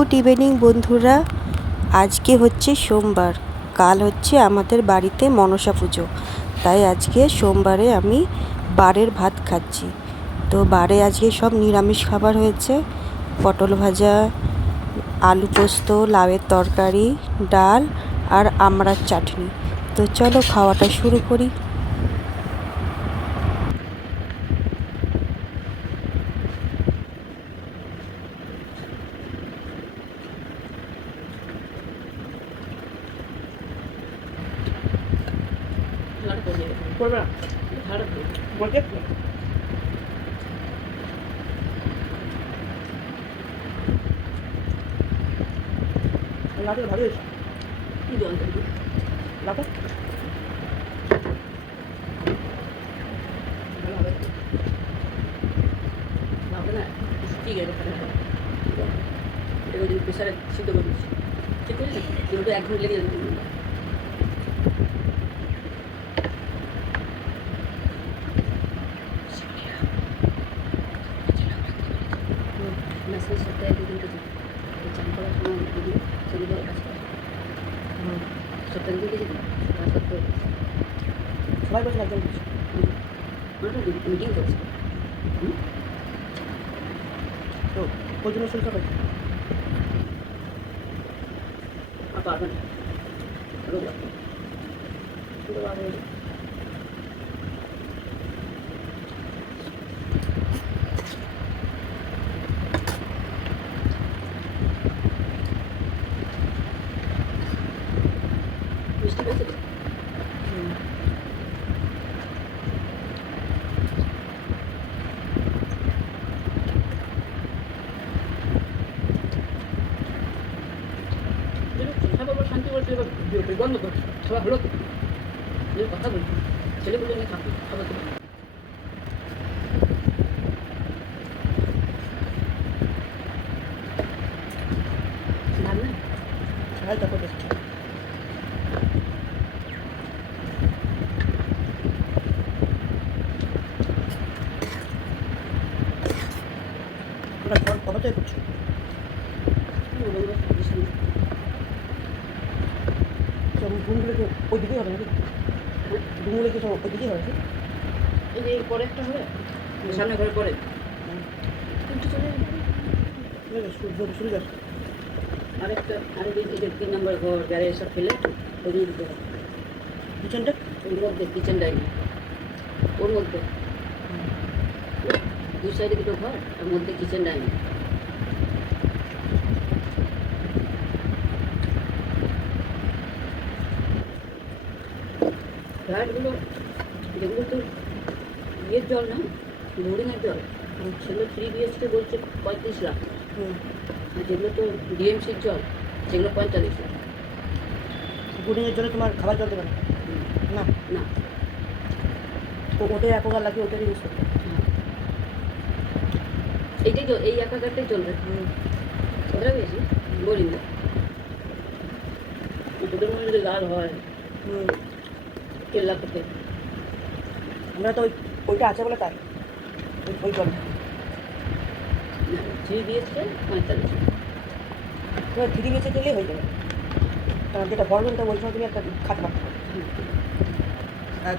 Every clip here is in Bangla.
গুড ইভিনিং বন্ধুরা। আজকে হচ্ছে সোমবার, কাল হচ্ছে আমাদের বাড়িতে মনসা পুজো। তাই আজকে সোমবারে আমি বারের ভাত খাচ্ছি। তো বারে আজকে সব নিরামিষ খাবার হয়েছে, পটল ভাজা, আলু পোস্ত, লাউয়ের তরকারি, ডাল আর আমড়ার চাটনি। তো চলো খাওয়াটা শুরু করি। করবে না বলতে লাটে ভালো হয়েছে লাটে ভালো হবে না ঠিক আছে এটা যদি প্রেশারে সিদ্ধ করে দিচ্ছি ঠিক আছে দুটো 1 ঘন্টা লেগে যাবে মেসেজ সপ্তাহে 2 দিন তো চান করার সময় যদি সেগুলো কাজ করে সপ্তাহে 2 দিন কাজ করতে সবাই বসে একজন মিটিং করছে তো ওই জন্য শুরু করবে আর পারবে না মিষ্টি পেয়েছে শান্তি বলছে বন্ধ করছে সবাই হলো তো কথা বলছি ছেলেগুলো নিয়ে থাকবে খাবার তো ভাব না সবাই তারপর দেখছি ওরা কবাটাই করছো ঘুমগুলো তো ওই দিকেই হবে নাকি ঘুমগুলো কি সব ওই দিকেই হবে এই যে পরে একটা হবে সামনে ঘরে পরে শুরু যাচ্ছে আরেকটা আরেক এই যে 3 নম্বর ঘর গ্যারেজ সব ফেলে ওই দিকে কিচেনটা ওর মধ্যে কিচেন ডাইনিং ওর মধ্যে 2 সাইডে 2টো ঘর আর মধ্যে কিচেন ডাইনিং ফ্ল্যাটগুলো যেগুলো তো ইয়ের জল না বোরিংয়ের জল সেগুলো 3 BHK বলছে 35 লাখ আর যেগুলো তো ডিএমসির জল সেগুলো 45 লাখ বোরিংয়ের জন্য তোমার খাবার জল দেবে না না তো ওটাই একবার লাগে ওটাই ইউজ করতে এইটাই এই একাকারটাই চলবে ওটা বেশি বোরিং না ওদের মধ্যে যদি লাল হয় কেল্লা করতে আমরা তো ওইটা আছে বলে তাই ওই জল 3 BHK 45 3 BHK দিলেই হয়ে যাবে কারণ যেটা বড় রুমটা ওই সময় তুমি একটা খাট পাচ্ছ আর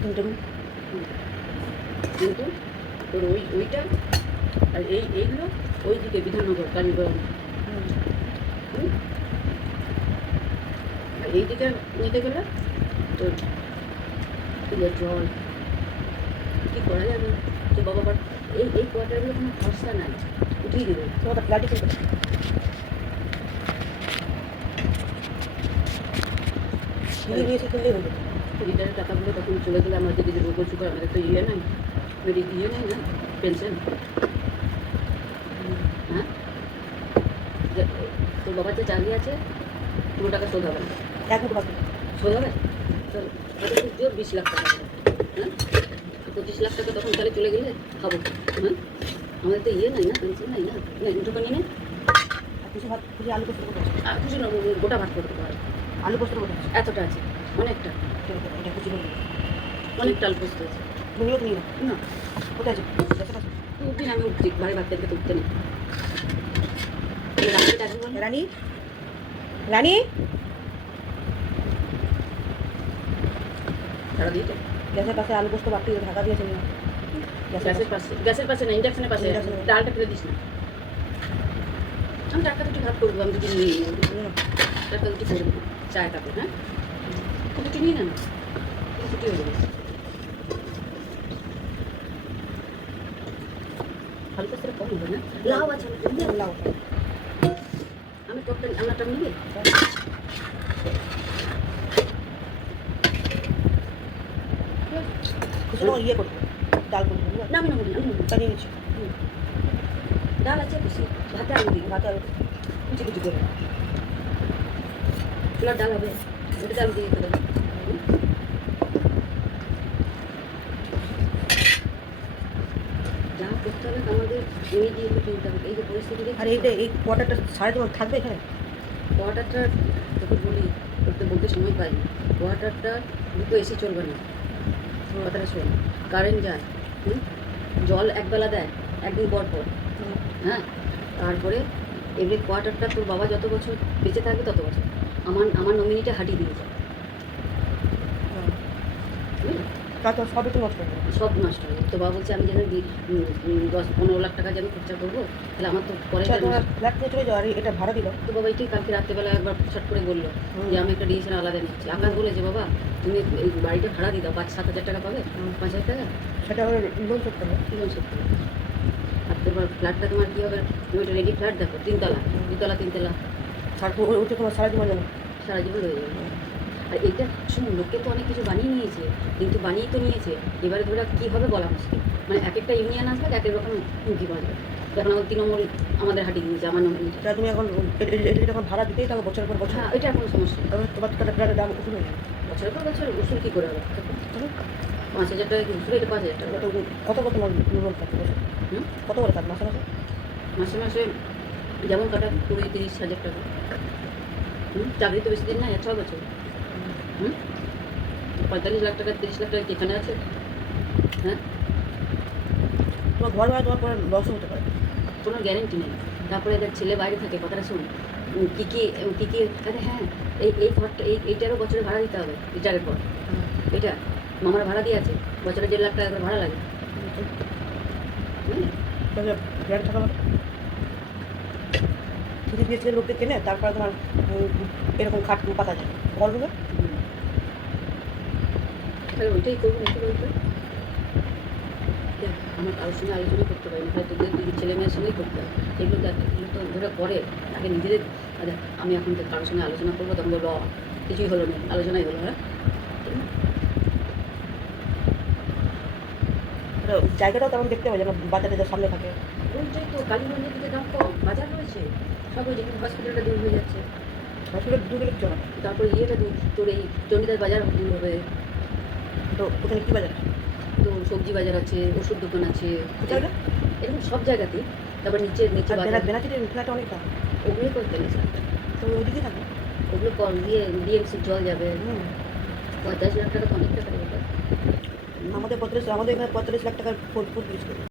3টে রুম কিন্তু তোর ওইটা আর এইগুলো ওই দিকে বিধাননগর কালীগঞ্জ আর এই দিকে নিতে গেলে তো জল কী করা যাবে তো বাবা বাট এই কোয়ার্টারগুলো কোনো খরচা নাই উঠিয়ে দেবে তোমার ফ্ল্যাটে কিন্তু দিয়েছে কিনলেই হলো রিটার্নের টাকাগুলো তখন চলে গেলে আমাদের যদি রোগ সুগার আমাদের তো ইয়ে নাই ইয়ে নেই না পেনশন হ্যাঁ তোর বাবার যে চাকরি আছে পুরো টাকা শোধ হবে না শোধ হবে তো 20 লাখ টাকা হ্যাঁ 25 লাখ টাকা তখন তাহলে চলে গেলে খাবো হ্যাঁ আমাদের তো ইয়ে নাই না পেনশন নাই না দুটো নিয়ে নেই খুশি ভাত খুশি আলু পোস্ত আর খুশি না গোটা ভাত করতে পারে আলু পোস্ত এতটা আছে অনেকটা খুশি অনেকটা আলু পোস্ত আছে তুমিও তুমি না কোথায় আছে দিন আমি উঠছি ভাই ভাত থেকে উঠতে নেই রানীকে ডাকবি বল। রানী রানী তারা দিয়ে তো গ্যাসের পাশে আলু পোস্ত বাটি ঢাকা দিয়েছে গ্যাসের পাশে না, ইন্ডাকশনের পাশে। Induction-এর। ডালটা ফেলে দিস না। আমি টাকা দুটি ভাত করবো, আমি দুটি নিয়ে নেবো। টাকা দুটি করে দেবো চায়ের কাপে। হ্যাঁ, দুটি নিয়ে না, দুটি হয়ে যাবে। আলু পোস্তটা কম হবে না? লাউ আছে, লাউ আমি টকটা রান্নাটা নিবি। ইয়ে করবো ডাল করবো না আমি নেবো, আমি নেবো। বানিয়ে নিচ্ছি ডাল আছে বেশি, ভাতে আলু দিই, ভাতে আলু কুচি কুচি করে ছোলার ডাল হবে, ওটাতে আলু দিয়ে দিতে হবে। যা করতে হবে আমাদের এনে দিয়ে তো কিনতে হবে। এই যে পরিস্থিতি আর এইটা এই কোয়ার্টারটা সাড়ে তোমার থাকবে এখানে কোয়ার্টারটা তোকে বলি, তোকে বলতে সময় পাইনি। কোয়ার্টারটা দুটো এসি চলবে না, কথাটা শোন। কারেন্ট যায়, জল একবেলা দেয়, একদিন পর পর। হ্যাঁ, তারপরে এবারে কোয়ার্টারটা তোর বাবা যত বছর বেঁচে থাকবে তত বছর আমার নমিনিটা হাঁটিয়ে দিয়ে যায়, বুঝলি? তা তো সবই তো নষ্ট হবে সব নষ্ট হয়ে যাবে। তো বাবা বলছে আমি যেন 10-15 লাখ টাকা যেন খরচা করবো, তাহলে আমার তো পরে তোমার ফ্ল্যাট নিয়ে চলে যাও আর এটা ভাড়া দিল তো বাবা এটাই কালকে রাত্রেবেলা একবার ছট করে বললো যে আমি একটা ডিসিশন আলাদা নিচ্ছি। আকাশ বলেছে বাবা তুমি এই বাড়িটা ভাড়া দিয়ে দাও, 5-7 হাজার টাকা পাবে, 5,000 টাকা সেটা আমার লোন শোধ করবে কী লোন শোধ করবে। আর তোমার ফ্ল্যাটটা তোমার কী হবে, তুমি একটা রেডি ফ্ল্যাট দেখো, 3 তলা, 2 তলা 3 তলা, ওটা তোমার সারা জীবন যাবে সারা জীবন রয়ে যাবে। আর এইটা শুনুন, লোকে তো অনেক কিছু বানিয়ে নিয়েছে, কিন্তু বানিয়ে তো নিয়েছে, এবারে ধরে কী হবে বলা মুশকিল। মানে এক একটা ইউনিয়ন আসবে, এক এক রকম হুমকি পাওয়া যাবে। এখন আমার তৃণমূল আমাদের হাঁটিয়ে দিয়েছে, আমার নমিনিটা। তা তুমি এখন এটা যখন ভাড়া দিতেই থাকো বছরের পর বছর হ্যাঁ, এটা কোনো সমস্যা নেই। তাহলে তোমার টাকা ফ্ল্যাটের দাম উঠে যাবে বছরের পর বছর উসুল কী করে হবে? 5,000 টাকা কি উসুল, এটা 5,000 টাকা। কত কত তোমার লোন থাকবে বছর হুম, কত করে থাকবে মাসে মাসে মাসে মাসে যেমন কাটা 20-30 হাজার টাকা। চাকরি তো বেশি দিন না, 6 বছর। 45 লাখ টাকা 30 লাখ টাকা যেখানে আছে। হ্যাঁ, তোমার ঘর ভাড়া তোমার পরে লস হতে পারে কোনো গ্যারেন্টি নেই। তারপরে এদের ছেলে বাইরে থাকে, কথাটা শুন। কী কী আরে হ্যাঁ, এই ঘরটা এইটারও বছরে ভাড়া দিতে হবে রিটায়ারের পর। এটা মামার ভাড়া দিয়ে আছে, বছরে 1.5 লাখ টাকা করে ভাড়া লাগে। তবে ফ্ল্যাট থাকা ছুটি দিয়েছিল লোকদের কেনে তারপরে তোমার এরকম খাট পাতা যায় ঘর রুমে তাহলে ওইটাই করবো নাকি বলতো? আমার কারোর সঙ্গে আলোচনা করতে পারি না, হয়তো দুই ছেলে মেয়ের সঙ্গেই করতে হয়। এগুলো তো ধরে করে আগে নিজেদের। আমি এখন তো কারোর সঙ্গে আলোচনা করবো, তখন বলবো কিছুই হলো না, আলোচনাই হলো। হ্যাঁ, জায়গাটাও তেমন দেখতে হবে যেন বাজারে সামনে থাকে ওইটাই তো, কালীগঞ্জের দিকে দাম কম, বাজার রয়েছে সব, ওই যে হসপিটালটা দূর হয়ে যাচ্ছে। হসপিটাল দূর গেলে চলো তারপরে ইয়েটা দূর, তোর এই চণ্ডীদাস বাজার দূর হবে। তো ওখানে কী বাজার তো সবজি বাজার আছে, ওষুধ দোকান আছে, কোথায় এরকম সব জায়গাতেই। তারপর নিচে বাজার, বেনাচিটির ফ্ল্যাট অনেক দাম ওগুলোই করতে গেছে। তো ওইদিকে থাকে ওগুলো কল দিয়ে ডিএমসির জল যাবে। 45 লাখ টাকা তো অনেক টাকা দেবে। আমাদের 35 আমাদের এখানে 45 লাখ টাকার ফুল